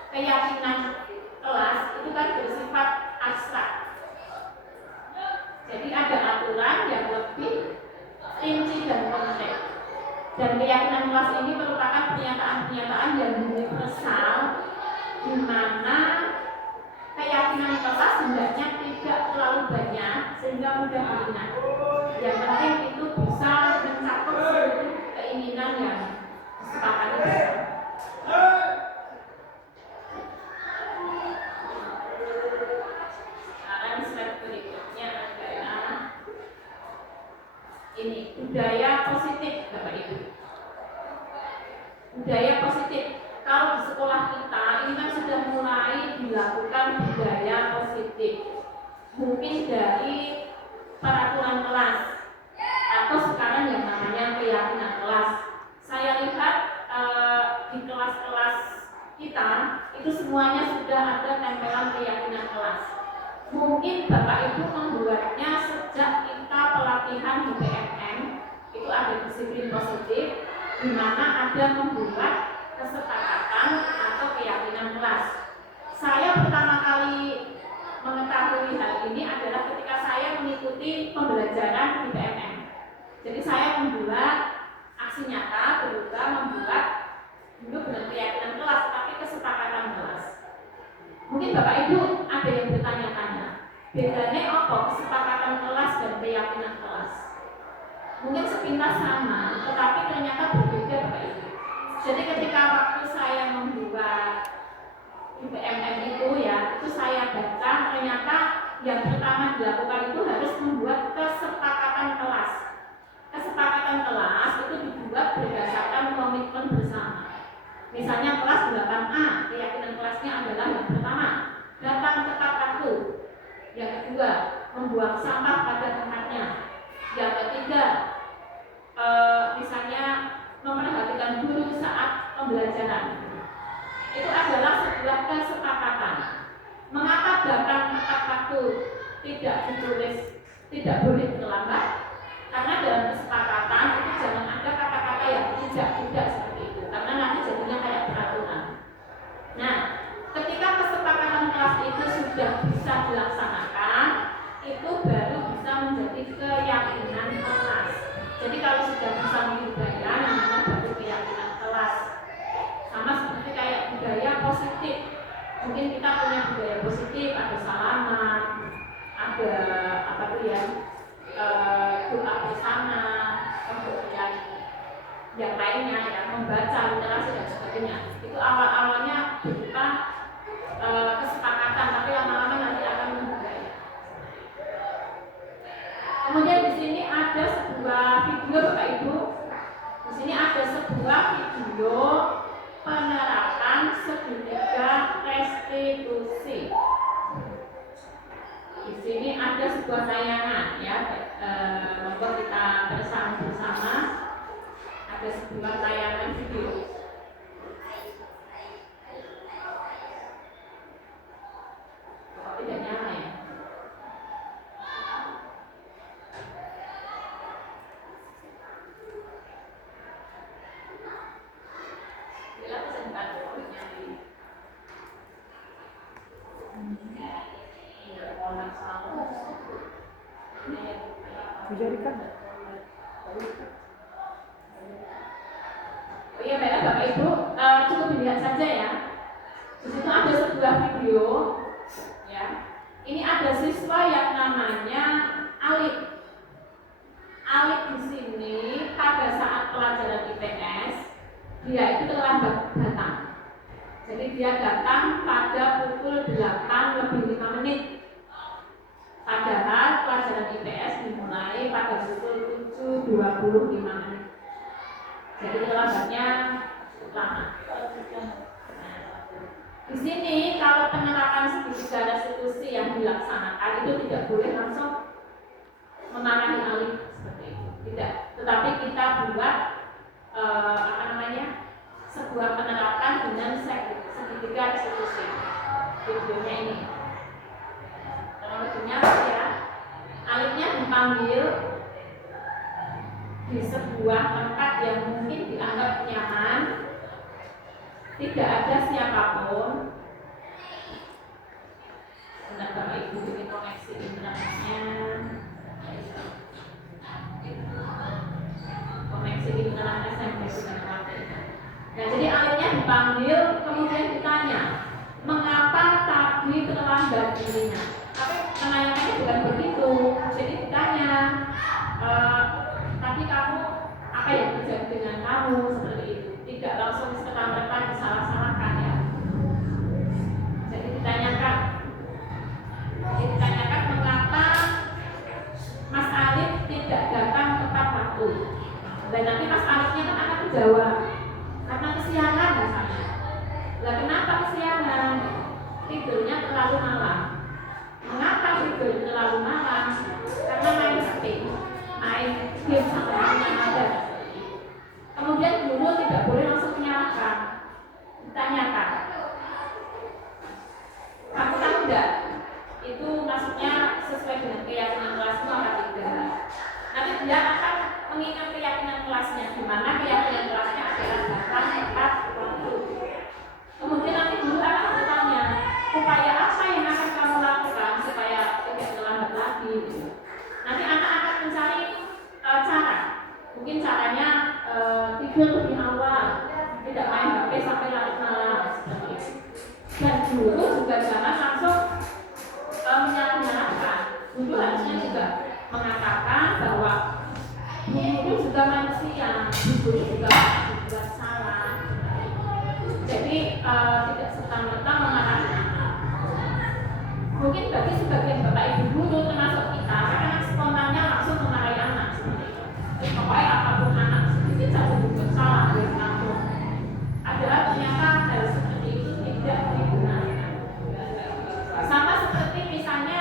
Keyakinan kelas itu kan bersifat abstrak. Jadi ada aturan yang lebih rinci dan konkret. Dan keyakinan kelas ini merupakan pernyataan-pernyataan yang universal, di mana keyakinan kelas hendaknya tidak terlalu banyak sehingga mudah diingat. Yang penting itu bisa mencakup seluruh keinginan yang disepakati bersama. Sekarang slide berikutnya adalah ini budaya positif, Bapak Ibu. Budaya positif. Kalau di sekolah kita ini kan sudah mulai dilakukan budaya positif. Mungkin dari peraturan kelas atau sekarang yang namanya keyakinan kelas. Saya lihat di kelas-kelas kita itu semuanya sudah ada tempelan keyakinan kelas. Mungkin Bapak Ibu membuatnya sejak kita pelatihan di BMM, itu ada disiplin positif, di mana ada membuat kesepakatan atau keyakinan kelas. Saya pertama kali mengetahui hal ini adalah ketika saya mengikuti pembelajaran di BMM. Jadi saya membuat aksi nyata berupa membuat bukan keyakinan kelas, tapi kesepakatan kelas. Mungkin Bapak Ibu ada yang bertanya-tanya, bedanya apa kesepakatan kelas dan keyakinan kelas? Mungkin sepintas sama, tetapi ternyata berbeda Bapak Ibu. Jadi ketika waktu saya membuat BMM itu ya, itu saya baca ternyata yang pertama dilakukan itu harus membuat kesepakatan kelas. Kesepakatan kelas itu dibuat berdasarkan komitmen bersama. Misalnya kelas 8A, keyakinan kelasnya adalah yang pertama, datang tepat waktu. Yang kedua, membuang sampah pada tempatnya. Yang ketiga, misalnya memperhatikan guru saat pembelajaran. Itu adalah sebuah kesepakatan. Mengapa datang tepat waktu tidak ditulis, tidak boleh terlambat? Karena dalam kesepakatan itu jangan ada kata-kata yang tidak seperti itu, karena nanti jadinya kayak peraturan. Nah, ketika kesepakatan kelas itu sudah bisa dilaksanakan, itu baru bisa menjadi keyakinan kelas. Jadi kalau sudah bisa budaya, namanya baru keyakinan kelas. Sama seperti kayak budaya positif. Mungkin kita punya budaya positif, ada salaman, ada apa tuh ya, doa bersama, kemudian yang lainnya ya, membaca literasi dan sebagainya. Itu awal-awalnya berupa kesepakatan, tapi lama-lama nanti akan membudaya. Kemudian di sini ada sebuah video Bapak Ibu. Di sini ada sebuah video penerapan segitiga restitusi. Di sini ada sebuah tayangan ya, membuat kita bersama. Ada sebuah tayangan video. Kok tidak nyala ya? Dijadikan. Oh iya Bapak Ibu, cukup dilihat saja ya. Di situ ada sebuah video, ya. Ini ada siswa yang namanya Alif. Alif di sini pada saat pelajaran IPS dia itu terlambat datang. Jadi dia datang pada pukul 8:05. Padahal pelajaran IPS dimulai pada pukul 7:25. Jadi terlambatnya lama. Di sini kalau penerapan segitiga restitusi yang dilaksanakan itu tidak boleh langsung memarahi Alif seperti itu, tidak. Tetapi kita buat sebuah penerapan dengan segitiga restitusi. Videonya ini. tentunya ya Alifnya dipanggil di sebuah tempat yang mungkin dianggap nyaman, tidak ada siapapun. Benar Bapak Ibu, ini koneksi internetnya. Koneksi internet SMP sudah mati. Nah, jadi Alifnya dipanggil, kemudian ditanya, mengapa tadi terlambat dirinya? Tapi menanyakannya bukan begitu. Jadi ditanya, tadi kamu apa yang terjadi dengan kamu seperti itu? Tidak langsung serta-merta disalah-salahkan ya. Jadi ditanyakan mengapa Mas Alif tidak datang tepat waktu. Dan nanti Mas Alifnya kan akan menjawab karena kesiangan misalnya. Lah kenapa kesiangan? Tidurnya terlalu malam. Mengapa tidur terlalu malam? Karena main HP, main game sampai dengan ada. Kemudian guru tidak boleh langsung menyalahkan. Ditanyakan, kamu tahu tidak? Itu maksudnya sesuai dengan keyakinan kelasmu atau tidak? Nanti dia akan mengingat keyakinan kelasnya, di mana keyakinan kelasnya adalah datang tepat waktu. Kemudian nanti guru akan bertanya, upaya apa yang akan kamu lakukan supaya tidak terlambat lagi? Nanti anak akan mencari cara. Mungkin caranya tidur lebih awal, tidak main HP sampai larut malam seperti itu. Dan guru juga jangan langsung menyalahkan. Guru harusnya juga mengatakan bahwa guru juga manusia, guru juga berbuat salah. Jadi tidak serta-merta memarahi. Mungkin bagi sebagian bapak ibu guru termasuk kita, karena spontannya langsung memarahi anak seperti itu. Pokoknya apapun anak sedikit saja berbuat salah dari langsung. Adalah ternyata hal seperti itu tidak dibenarkan. Sama seperti misalnya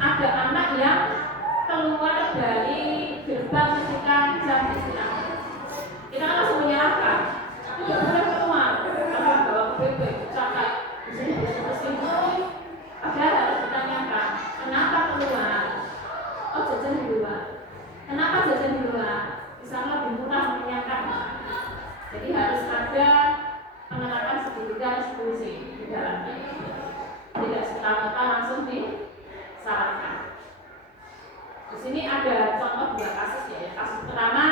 ada anak yang keluar dari gerbang ketika jam istirahat. Kita langsung menyalahkan, tidak boleh keluar, karena bawa ke PP, capek, di sini bersih-bersih. Padahal harus ditanyakan, kenapa keluar? Oh, jajan di luar. Kenapa jajan di luar? Di sana lebih murah menyenangkan. Jadi harus ada penerapan segitiga restitusi di dalamnya. Tidak serta-merta langsung disalahkan. Di sini ada contoh dua kasus ya. Kasus pertama,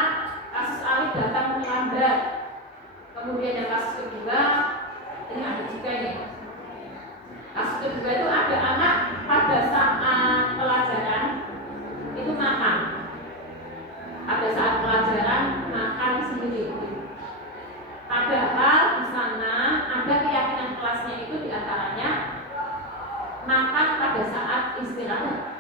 kasus Alif datang terlambat. Kemudian yang kasus kedua, ini ada juga nih. Kasus kedua itu ada anak pada saat pelajaran itu makan. Pada saat pelajaran makan sendiri. Padahal di sana ada keyakinan kelasnya itu diantaranya makan pada saat istirahat.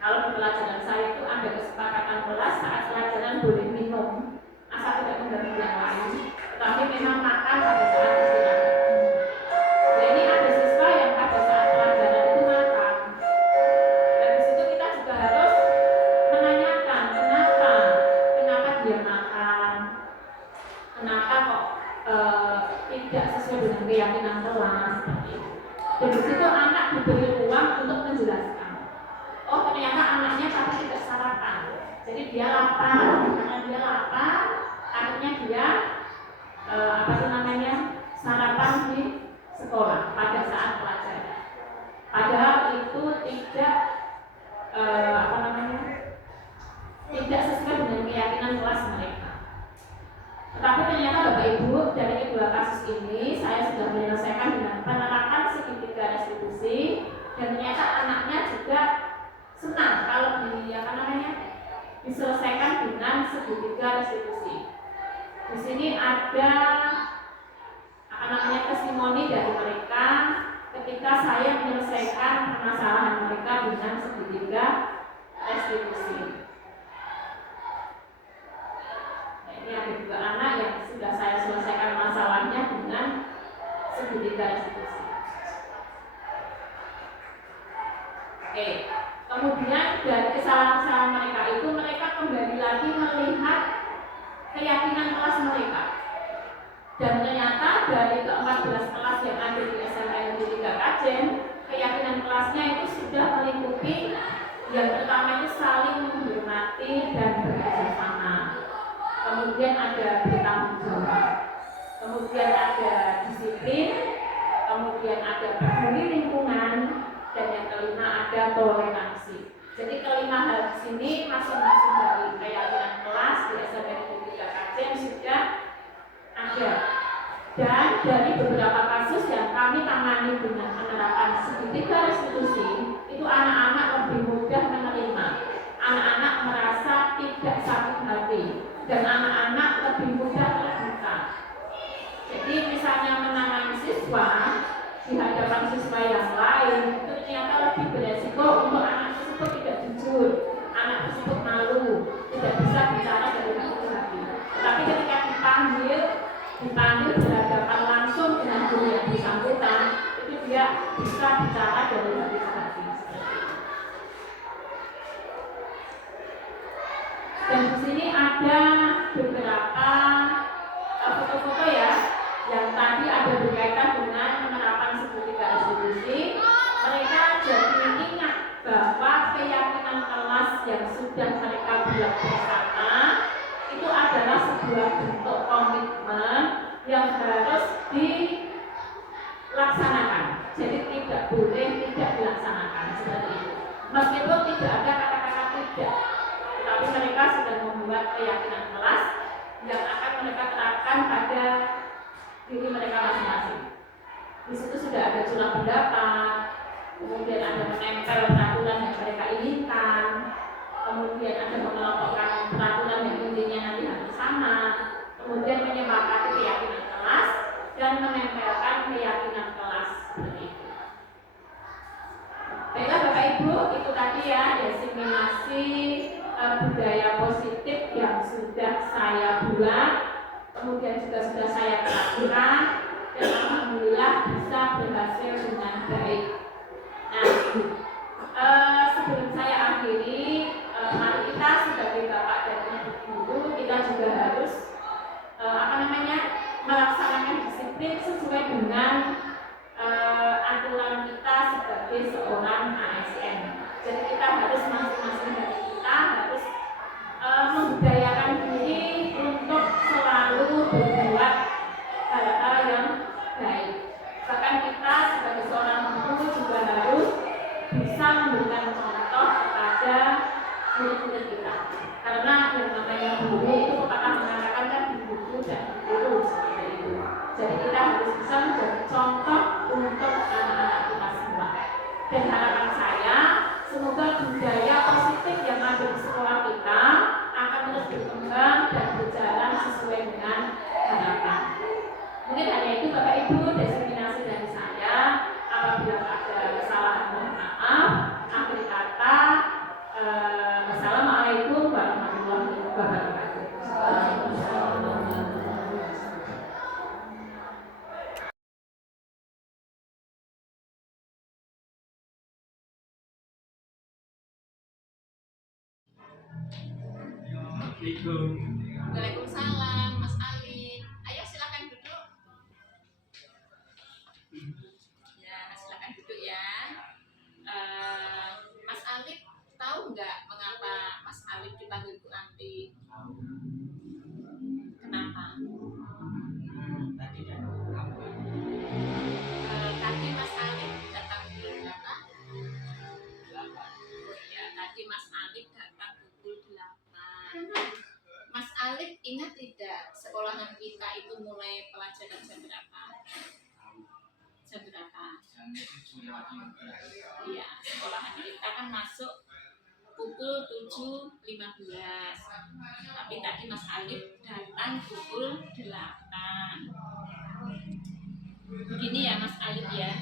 Kalau di pelajaran saya itu ada kesepakatan kelas saat pelajaran boleh minum, asal tidak mengganggu yang lain. Tetapi memang makan pada saat istirahat. Nah, ini ada siswa yang pada saat pelajaran itu makan. Dan di situ kita juga harus menanyakan kenapa dia makan, kenapa kok tidak sesuai dengan keyakinan kelas. Dan di situ anak diberi ruang untuk menjelaskan. Oh, ternyata anaknya tadi tidak sarapan. Jadi dia lapar. Karena dia lapar, akhirnya dia sarapan di sekolah pada saat pelajaran. Padahal itu tidak tidak sesuai dengan keyakinan kelas mereka. Tetapi ternyata Bapak Ibu dari kedua kasus ini saya sudah menyelesaikan dengan penerapan segitiga restitusi, dan ternyata anaknya juga senang kalau diselesaikan dengan segitiga restitusi. Di sini ada testimoni dari mereka ketika saya menyelesaikan permasalahan mereka dengan segitiga restitusi. Nah, ini ada juga anak yang sudah saya selesaikan masalahnya dengan segitiga restitusi. Oke. Kemudian dari kesalahan-kesalahan mereka itu mereka kembali lagi melihat keyakinan kelas mereka. Dan ternyata dari ke-14 kelas yang ada di SMA Negeri 3 Kajen, keyakinan kelasnya itu sudah meliputi yang pertama itu saling menghormati dan bekerja sama. Kemudian ada bertanggung jawab. Kemudian ada disiplin. Kemudian ada peduli lingkungan. Dan yang kelima ada toleransi. Jadi kelima hal di sini masing-masing dari keyakinan kelas di SMP 3 Kajen sudah ada. Dan dari beberapa kasus yang kami tangani dengan penerapan segitiga restitusi, itu anak-anak lebih mudah menerima. Anak-anak merasa tidak sakit hati dan anak-anak lebih mudah terbuka. Jadi misalnya menangani siswa di hadapan siswa yang lain itu ternyata lebih beresiko untuk anak tersebut tidak jujur, anak tersebut malu, tidak bisa bicara dari hati ke hati. Tapi ketika dipanggil berhadapan langsung dengan guru yang bersangkutan, itu dia bisa bicara dari hati ke hati. Dan di sini ada beberapa foto-foto ya, yang tadi ada berkaitan dengan penerapan segitiga restitusi. Mereka jadi ingat bahwa keyakinan kelas yang sudah mereka buat bersama itu adalah sebuah bentuk komitmen yang harus dilaksanakan. Jadi tidak boleh tidak dilaksanakan seperti itu. Meskipun tidak ada kata-kata tidak, tapi mereka sudah membuat keyakinan kelas yang akan mereka terapkan pada diri mereka masing-masing. Di situ sudah ada curah pendapat, kemudian ada menempel peraturan yang mereka inginkan, kemudian ada mengelompokkan peraturan yang intinya nanti harus sama, kemudian menyepakati keyakinan kelas dan menempelkan keyakinan kelas seperti itu. Baiklah Bapak Ibu, itu tadi ya diseminasi budaya positif yang sudah saya buat, kemudian juga sudah saya terapkan dan alhamdulillah bisa berhasil dengan baik. Nah, sebelum saya akhiri, mari kita sebagai bapak dan ibu guru kita juga harus melaksanakan disiplin sesuai dengan aturan kita sebagai seorang ASN. Jadi kita harus masing-masing dari kita harus membudayakan diri untuk selalu berbuat hal-hal yang baik. Bahkan kita sebagai seorang guru juga harus bisa memberikan contoh kepada murid-murid kita. Karena yang namanya guru itu pepatah mengatakan kan di buku dan guru seperti itu. Jadi kita harus bisa menjadi contoh untuk anak-anak kita semua. Dan harapan saya semoga budaya positif yang ada di sekolah kita akan terus berkembang dan berjalan sesuai dengan harapan. Mungkin hanya itu Bapak Ibu, diseminasi dari saya. Apabila ada kesalahan mohon maaf. Akhir kata, wassalamualaikum warahmatullahi wabarakatuh. Waalaikumsalam, Mas Ali. Ayo silakan duduk. Ya, silakan duduk ya. Mas Alif tahu nggak mengapa Mas Alif dipanggil Bu Anti? Kenapa? Tadi Mas Alif datang pukul berapa? Ya, tadi Mas Alif datang pukul 8. Mas Alif ingat tidak sekolahan kita itu mulai pelajaran jam berapa? Jam berapa? Iya, sekolahan kita kan masuk pukul 7.15. Tapi tadi Mas Alif datang pukul 8. Begini ya Mas Alif ya,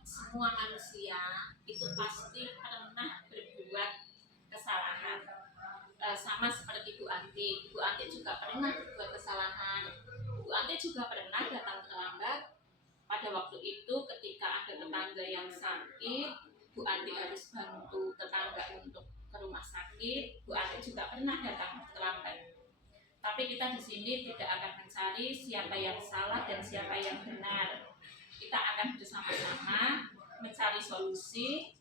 semua manusia itu pasti pernah berbuat kesalahan. Sama seperti Bu Anti. Bu Anti juga pernah berbuat kesalahan. Bu Anti juga pernah datang terlambat. Pada waktu itu ketika ada tetangga yang sakit, Bu Anti harus bantu tetangga untuk ke rumah sakit. Bu Anti juga pernah datang terlambat. Tapi kita di sini tidak akan mencari siapa yang salah dan siapa yang benar. Kita kita akan bersama-sama mencari solusi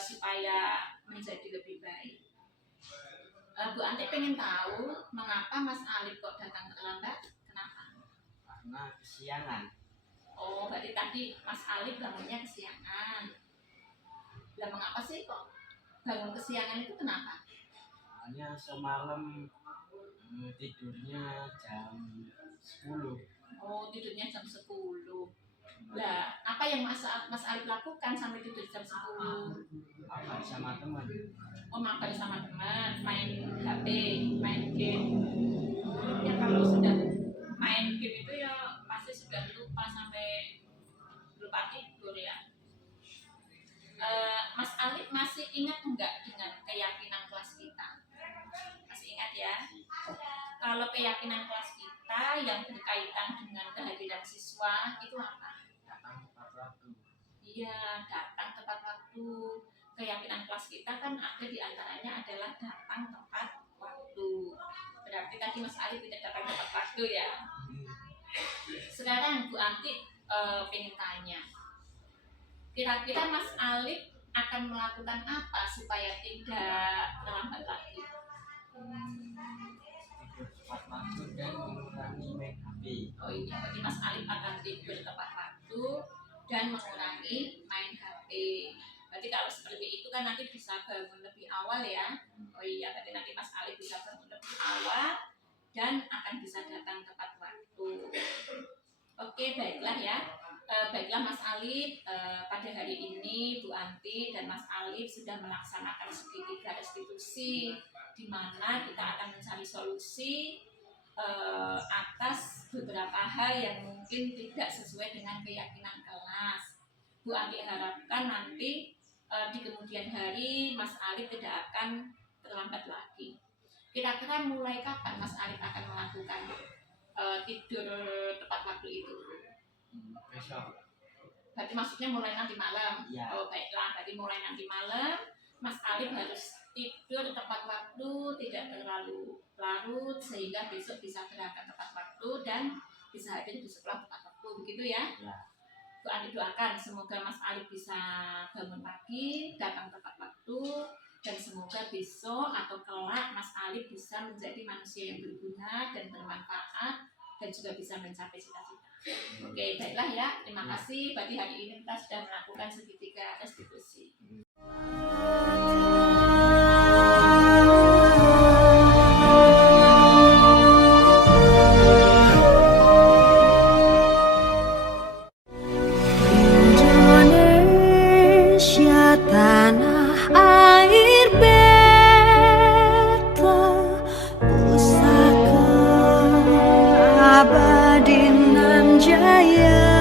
supaya menjadi lebih baik. Bu Anti pengen tahu mengapa Mas Alif kok datang terlambat? Kenapa? Karena kesiangan. Oh, berarti tadi Mas Alif bangunnya kesiangan. Lah mengapa sih kok bangun kesiangan itu kenapa? Soalnya semalam tidurnya jam 10. Oh, tidurnya jam 10. Lah, apa yang Mas Alif lakukan sampai tidur jam 10? Makan sama teman. Oh, makan sama teman, main HP, main game. Ya kalau sudah main game itu ya pasti sudah lupa sampai lupa tidur ya. Mas Alif masih ingat enggak dengan keyakinan kelas kita? Masih ingat ya? Kalau keyakinan kelas kita yang berkaitan dengan kehadiran siswa itu apa? Datang tepat waktu. Iya, datang tepat waktu. Keyakinan kelas kita kan ada di antaranya adalah datang tepat waktu. Berarti tadi Mas Alif tidak datang tepat waktu ya. Sekarang Bu Anti pengen tanya, kira-kira Mas Alif akan melakukan apa supaya tidak terlambat lagi? Tidur tepat waktu dan mengurangi main HP. Oh iya, berarti Mas Alif akan tidur tepat waktu dan mengurangi main HP. Berarti kalau seperti itu kan nanti bisa bangun lebih awal ya. Oh iya, berarti nanti Mas Alif bisa bangun lebih awal dan akan bisa datang tepat waktu. Oke, baiklah ya. Baiklah Mas Alif, pada hari ini Bu Anti dan Mas Alif sudah melaksanakan segitiga restitusi di mana kita akan mencari solusi atas beberapa hal yang mungkin tidak sesuai dengan keyakinan kelas. Bu Anti harapkan nanti di kemudian hari Mas Alif tidak akan terlambat lagi. Kira-kira mulai kapan Mas Alif akan melakukan tidur tepat waktu itu? Besok. Berarti maksudnya mulai nanti malam? Ya. Oh baiklah, berarti mulai nanti malam Mas Alif harus tidur tepat waktu, tidak terlalu larut sehingga besok bisa berangkat tepat waktu dan bisa hadir di sekolah tepat waktu, begitu ya? Ya. Bu Anti doakan semoga Mas Alif bisa bangun pagi, datang tepat waktu, dan semoga besok atau kelak Mas Alif bisa menjadi manusia yang berguna dan bermanfaat dan juga bisa mencapai cita-cita. Oke, baiklah ya. Terima kasih. Berarti hari ini kita sudah melakukan segitiga restitusi. Indonesia tanah air beta, pusaka abadi nan jaya.